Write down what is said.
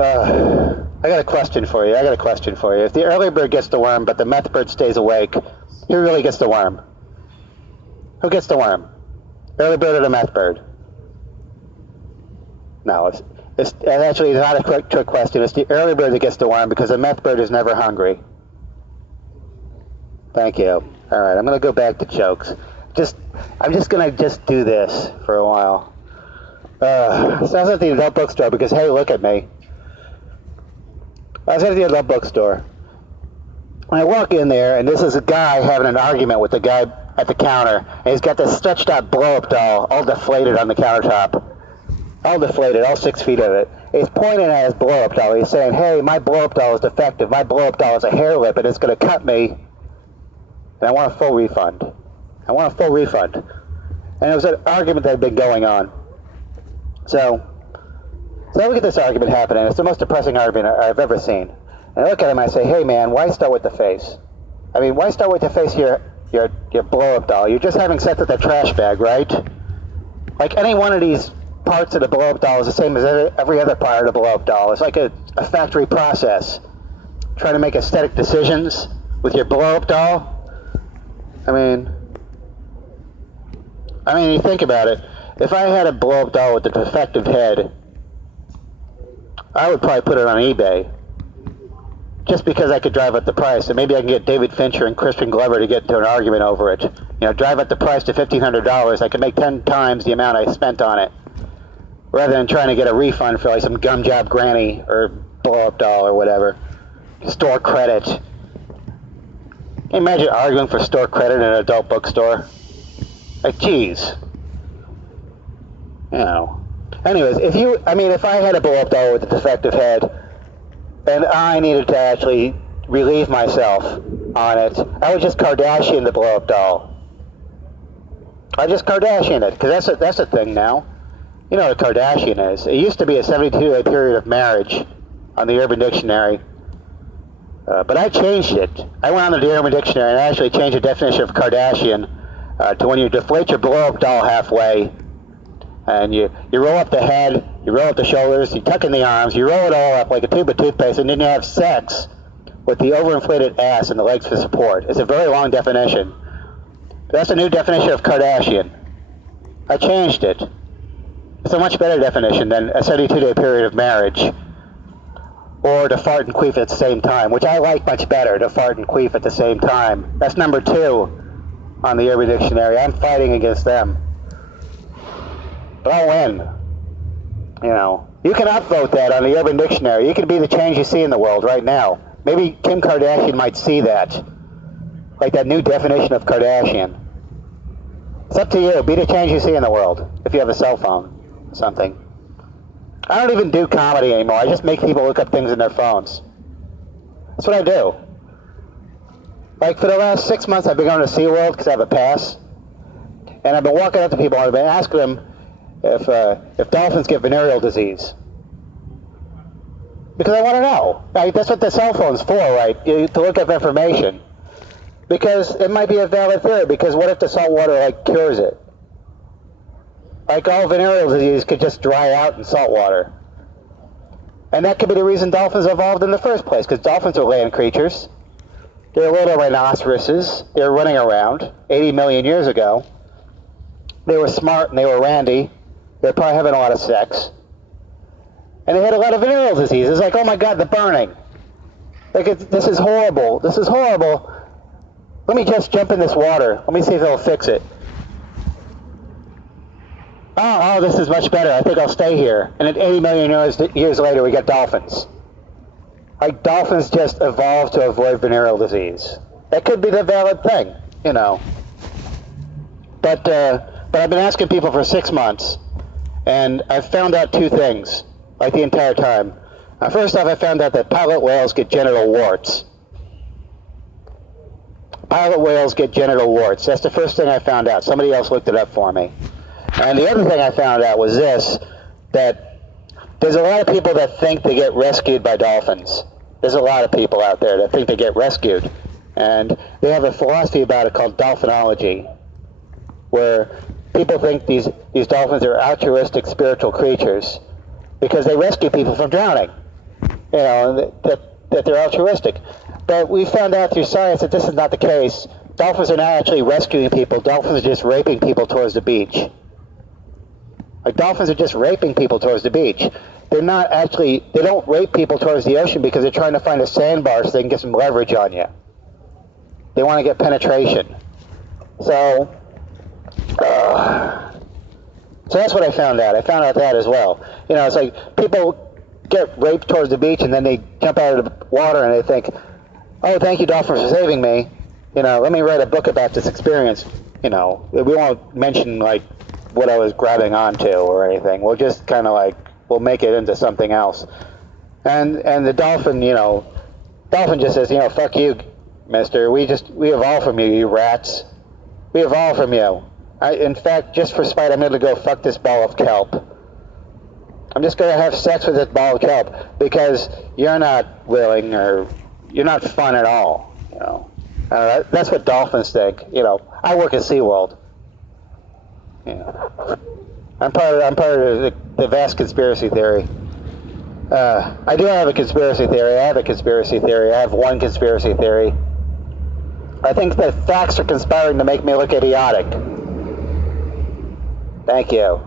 I got a question for you. If the early bird gets the worm, but the meth bird stays awake, who really gets the worm? Who gets the worm? Early bird or the meth bird? No, it's actually not a quick trick question. It's the early bird that gets the worm because the meth bird is never hungry. Thank you. All right, I'm going to go back to jokes. I'm just going to do this for a while. So I was at the adult bookstore because, hey, look at me. I was at the adult bookstore. And I walk in there, and this is a guy having an argument with the guy at the counter. And he's got this stretched out blow-up doll all deflated on the countertop. All deflated, all 6 feet of it. He's pointing at his blow-up doll. He's saying, hey, my blow-up doll is defective. My blow-up doll is a hair lip, and it's going to cut me. And I want a full refund. And it was an argument that had been going on. So I look at this argument happening. It's the most depressing argument I've ever seen. And I look at him and I say, hey, man, why start with the face? I mean, why start with the face of your blow-up doll? You're just having sex with a trash bag, right? Like, any one of these parts of the blow-up doll is the same as every other part of the blow-up doll. It's like a factory process. Trying to make aesthetic decisions with your blow-up doll. I mean, you think about it. If I had a blow-up doll with a defective head, I would probably put it on eBay. Just because I could drive up the price, and maybe I can get David Fincher and Crispin Glover to get into an argument over it. Drive up the price to $1,500. I could make 10 times the amount I spent on it, rather than trying to get a refund for like some gum job granny or blow-up doll or whatever. Store credit. Can you imagine arguing for store credit in an adult bookstore? Like, geez. Anyways, if I had a blow-up doll with a defective head, and I needed to actually relieve myself on it, I would just Kardashian the blow-up doll. I just Kardashian it, because that's a thing now. You know what a Kardashian is. It used to be a 72-day period of marriage on the Urban Dictionary. But I changed it. I went on the Urban Dictionary and I actually changed the definition of Kardashian to when you deflate your blow-up doll halfway, and you roll up the head, you roll up the shoulders, you tuck in the arms, you roll it all up like a tube of toothpaste, and then you have sex with the overinflated ass and the legs for support. It's a very long definition. That's a new definition of Kardashian. I changed it. It's a much better definition than a 72-day period of marriage, or to fart and queef at the same time, which I like much better, to fart and queef at the same time. That's number 2 on the Urban Dictionary. I'm fighting against them. But I'll win. You can upvote that on the Urban Dictionary. You can be the change you see in the world right now. Maybe Kim Kardashian might see that. Like that new definition of Kardashian. It's up to you. Be the change you see in the world. If you have a cell phone or something. I don't even do comedy anymore. I just make people look up things in their phones. That's what I do. Like for the last 6 months I've been going to SeaWorld because I have a pass. And I've been walking up to people and I've been asking them if dolphins get venereal disease. Because I want to know. Right? That's what the cell phone's for, right? To look up information. Because it might be a valid theory, because what if the salt water, cures it? Like, all venereal disease could just dry out in salt water. And that could be the reason dolphins evolved in the first place, because dolphins are land creatures. They're little rhinoceroses. They were running around 80 million years ago. They were smart and they were randy. They were probably having a lot of sex. And they had a lot of venereal disease. It's like, oh my God, the burning. This is horrible. This is horrible. Let me just jump in this water. Let me see if it'll fix it. Oh, this is much better. I think I'll stay here. And then 80 million years later, we got dolphins. Like, dolphins just evolved to avoid venereal disease. That could be the valid thing, But I've been asking people for 6 months, and I've found out 2 things, the entire time. First off, I found out that pilot whales get genital warts. Pilot whales get genital warts. That's the first thing I found out. Somebody else looked it up for me. And the other thing I found out was this, that there's a lot of people that think they get rescued by dolphins. There's a lot of people out there that think they get rescued. And they have a philosophy about it called dolphinology, where people think these dolphins are altruistic spiritual creatures because they rescue people from drowning. you know, that they're altruistic. But we found out through science that this is not the case. Dolphins are not actually rescuing people. Dolphins are just raping people towards the beach. Like, dolphins are just raping people towards the beach. They're not actually, they don't rape people towards the ocean because they're trying to find a sandbar so they can get some leverage on you. They want to get penetration. So that's what I found out. I found out that as well. You know, it's like people get raped towards the beach and then they jump out of the water and they think, oh, thank you, dolphin, for saving me. You know, let me write a book about this experience. You know, we won't mention, like, what I was grabbing onto or anything. We'll just kind of, like, we'll make it into something else. And the dolphin, you know, dolphin just says, you know, fuck you, mister. We evolved from you, you rats. We evolved from you. In fact, just for spite, I'm going to go fuck this ball of kelp. I'm just going to have sex with this ball of kelp because you're not willing or you're not fun at all, you know. That's what dolphins think. You know, I work at SeaWorld. You know, I'm part of the vast conspiracy theory. I do have a conspiracy theory. I have one conspiracy theory. I think that facts are conspiring to make me look idiotic. Thank you.